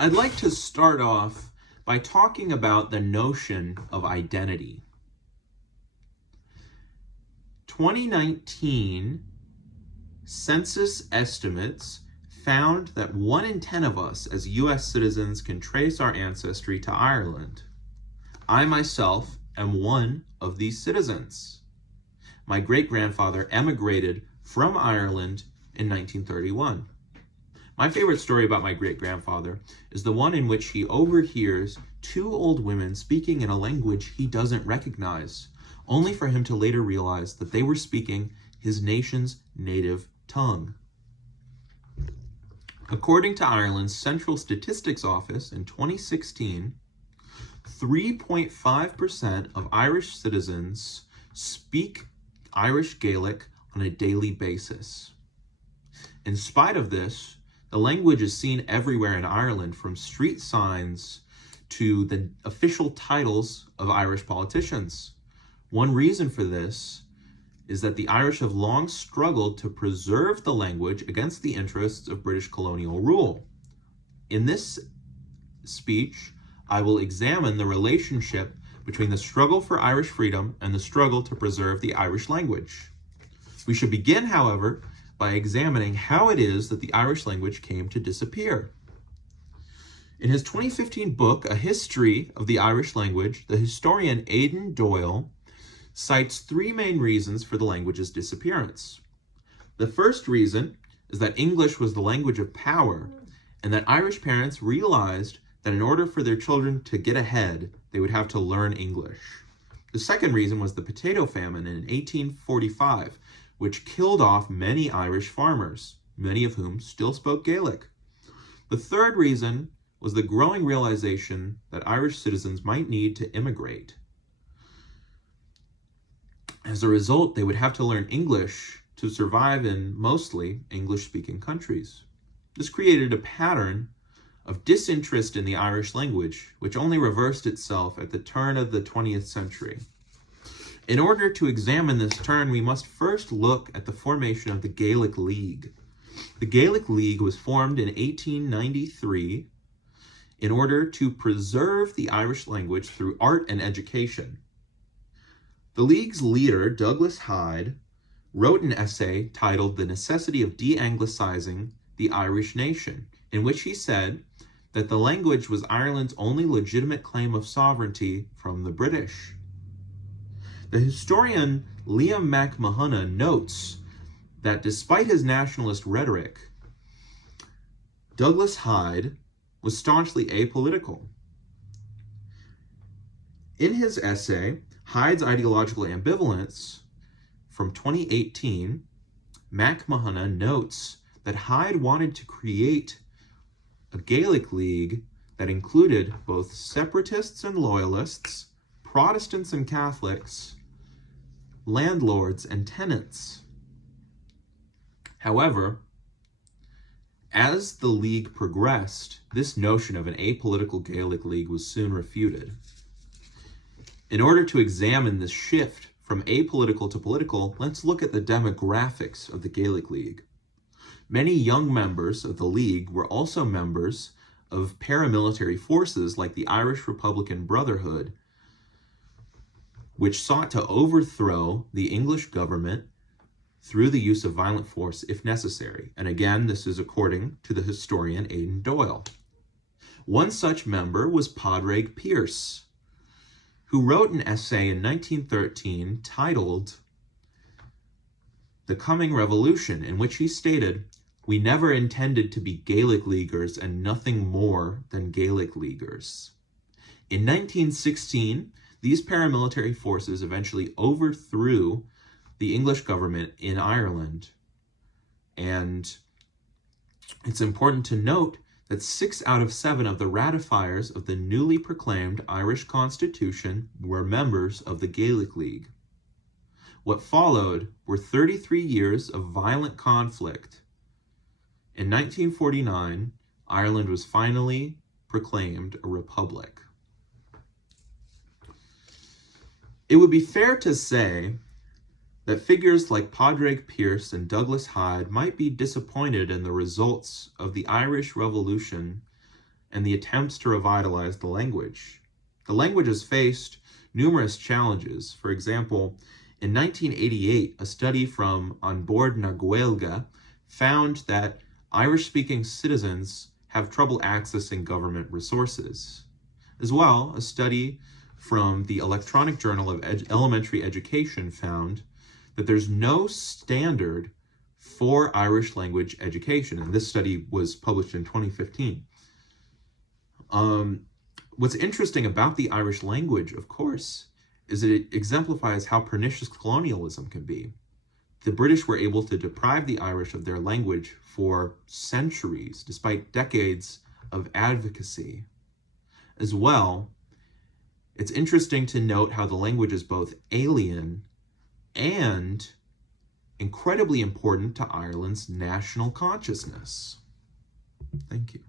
I'd like to start off by talking about the notion of identity. 2019 census estimates found that 1 in 10 of us as U.S. citizens can trace our ancestry to Ireland. I myself am one of these citizens. My great-grandfather emigrated from Ireland in 1931. My favorite story about my great-grandfather is the one in which he overhears two old women speaking in a language he doesn't recognize, only for him to later realize that they were speaking his nation's native tongue. According to Ireland's Central Statistics Office in 2016, 3.5% of Irish citizens speak Irish Gaelic on a daily basis. In spite of this, the language is seen everywhere in Ireland, from street signs to the official titles of Irish politicians. One reason for this is that the Irish have long struggled to preserve the language against the interests of British colonial rule. In this speech, I will examine the relationship between the struggle for Irish freedom and the struggle to preserve the Irish language. We should begin, however, by examining how it is that the Irish language came to disappear. In his 2015 book, A History of the Irish Language, the historian Aidan Doyle cites three main reasons for the language's disappearance. The first reason is that English was the language of power, and that Irish parents realized that in order for their children to get ahead, they would have to learn English. The second reason was the potato famine in 1845, which killed off many Irish farmers, many of whom still spoke Gaelic. The third reason was the growing realization that Irish citizens might need to immigrate. As a result, they would have to learn English to survive in mostly English-speaking countries. This created a pattern of disinterest in the Irish language, which only reversed itself at the turn of the 20th century. In order to examine this turn, we must first look at the formation of the Gaelic League. The Gaelic League was formed in 1893 in order to preserve the Irish language through art and education. The League's leader, Douglas Hyde, wrote an essay titled The Necessity of De-Anglicizing the Irish Nation, in which he said that the language was Ireland's only legitimate claim of sovereignty from the British. The historian Liam McMahon notes that despite his nationalist rhetoric, Douglas Hyde was staunchly apolitical. In his essay, Hyde's Ideological Ambivalence, from 2018, McMahon notes that Hyde wanted to create a Gaelic League that included both separatists and loyalists, Protestants and Catholics, landlords and tenants. However, as the League progressed, this notion of an apolitical Gaelic League was soon refuted. In order to examine this shift from apolitical to political, let's look at the demographics of the Gaelic League. Many young members of the League were also members of paramilitary forces like the Irish Republican Brotherhood, which sought to overthrow the English government through the use of violent force if necessary. And again, this is according to the historian Aidan Doyle. One such member was Padraig Pearse, who wrote an essay in 1913 titled The Coming Revolution, in which he stated, "We never intended to be Gaelic Leaguers and nothing more than Gaelic Leaguers." In 1916, these paramilitary forces eventually overthrew the English government in Ireland. And it's important to note that 6 out of 7 of the ratifiers of the newly proclaimed Irish Constitution were members of the Gaelic League. What followed were 33 years of violent conflict. In 1949, Ireland was finally proclaimed a republic. It would be fair to say that figures like Padraig Pearse and Douglas Hyde might be disappointed in the results of the Irish Revolution and the attempts to revitalize the language. The language has faced numerous challenges. For example, in 1988, a study from On Board na Gaeilge found that Irish-speaking citizens have trouble accessing government resources. As well, a study from the Electronic Journal of Elementary Education found that there's no standard for Irish language education, and this study was published in 2015. What's interesting about the Irish language, of course, is that it exemplifies how pernicious colonialism can be. The British were able to deprive the Irish of their language for centuries, despite decades of advocacy. As well, it's interesting to note how the language is both alien and incredibly important to Ireland's national consciousness. Thank you.